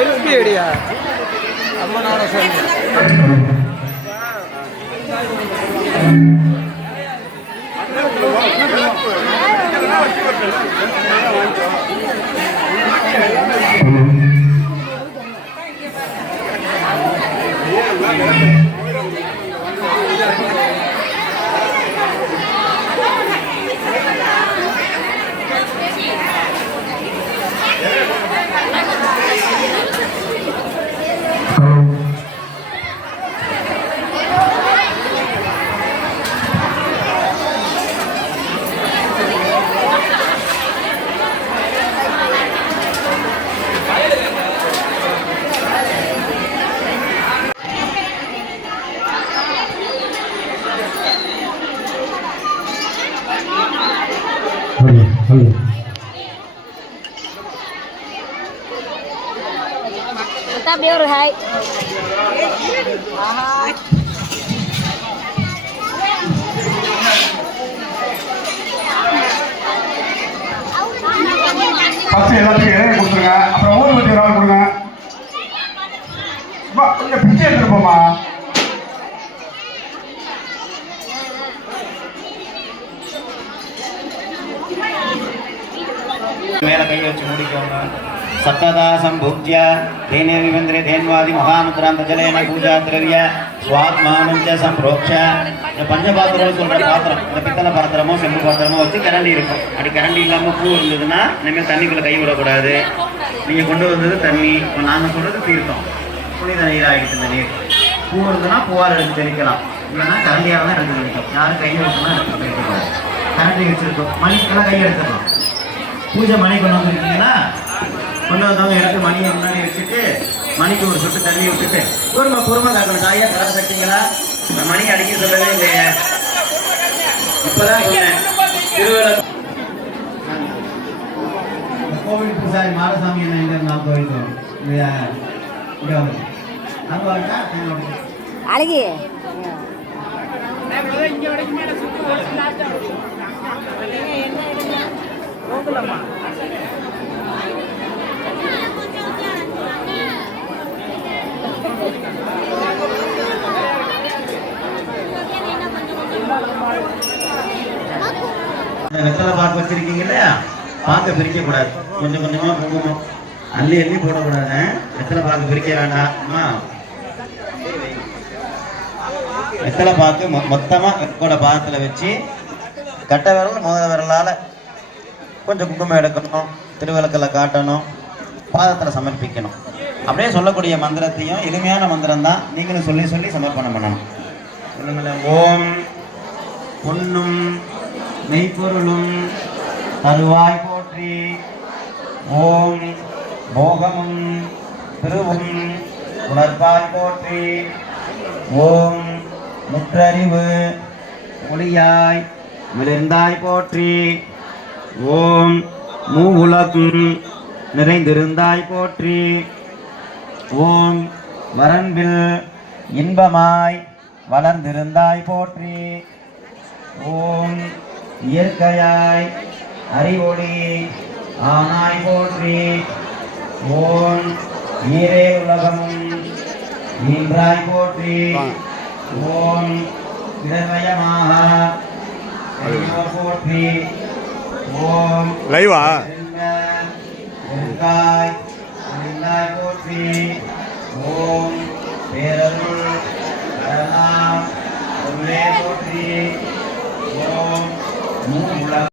Selfie அடியா அம்மனோட selfie. Kita biar hai. First எல்லாத்துக்கும் இலையை கொடுத்துருங்க. அப்புறம் ஊதுபத்தி ஒரு ஆள் கொடுங்க. கொஞ்சம் பிச்சை எடுத்துருப்போமா. மேல கை வச்சு முடிக்கோங்க. சப்ததா சம்பூஜ்ய தேனே விவந்திரே தேன்வாதி மகாமுத்ராந்த ஜலேன பூஜா திரவிய ஸ்வாத்மானம் ச சம்பிரோக்ஷ. இந்த பஞ்சபாத்திரம் சொல்ற பாத்திரம், இந்த பித்தளை பாத்திரமோ செம்பு பாத்திரமோ வச்சு கரண்டி இருக்கும். அப்படி கரண்டி இல்லாமல் பூ இருந்ததுன்னா இனிமேல் தண்ணிக்குள்ளே கை விடக்கூடாது. நீங்கள் கொண்டு வந்தது தண்ணி, இப்போ நாங்கள் சொல்கிறது தீர்த்தம், புனித நீர் ஆகிடுச்சு. இந்த நீர் பூ இருந்ததுன்னா பூவால் எடுத்து தெளிக்கலாம், இல்லைன்னா கரண்டியாக தான் எடுத்து தெளிக்கும். யாரும் கையை வச்சுனா எடுத்து தெளிக்கக்கூடாது. கரண்டி வச்சுருக்கோம், மணிக்கெல்லாம் கையை எடுத்துக்கலாம். பூஜை மணி கொண்டு வந்துருக்கீங்களா, கொண்டு வந்தவங்க எடுத்து மணியை முன்னாடி வச்சுட்டு மணிக்கு ஒரு சொட்டு தண்ணி விட்டுட்டு பொறுமை காக்கணும். தாயா கலந்து கட்டிங்களா, மணி அடிக்க சொல்லவே இல்லையே, இப்போதான் சொன்னேன். திருவிழா கோவில் பூசாரி மாரசாமி என்ன எங்க நான் போயிருக்கோம் இல்லையா, இங்கே வந்து அங்கே வரட்டா அழகி வெத்தலை பாக்கு வச்சிருக்கீங்க இல்லையா, பாக்க பிரிக்க கூடாது. கொஞ்சம் கொஞ்சமா குங்குமம் அள்ளி அள்ளி போடக்கூடாது. வெத்தலை பாக்கு பிரிக்க வேண்டாம். வெத்தலை பாக்கு மொத்தமா கூட பாகத்துல வச்சு கட்ட விரல் முதல விரலால கொஞ்சம் குங்குமம் எடுக்கணும், திருவிளக்கில் காட்டணும், பாதத்தில் சமர்ப்பிக்கணும். அப்படியே சொல்லக்கூடிய மந்திரத்தையும் எளிமையான மந்திரம் தான், நீங்களும் சொல்லி சொல்லி சமர்ப்பணம் பண்ணணும். சொல்லுங்களேன். ஓம் பொன்னும் மெய்ப்பொருளும் தருவாய் போற்றி. ஓம் போகமும் திருவும் உணர்வாய் போற்றி. ஓம் முற்றறிவு ஒளியாய் விழுந்தாய் போற்றி. ஓம் மூவுலகும் நிறைந்திருந்தாய் போற்றி. ஓம் வரன்பில் இன்பமாய் வளர்ந்திருந்தாய் போற்றி. ஓம் இயற்கையாய் அறிவொளி ஆனாய் போற்றி. ஓம் ஈரே உலகமும் ஈன்றாய் போற்றி. ஓம் இடமயமாக போற்றி. ஓம் லைவா போற்றி. ஓம் பேரருள் போற்றி. ஓம் மூல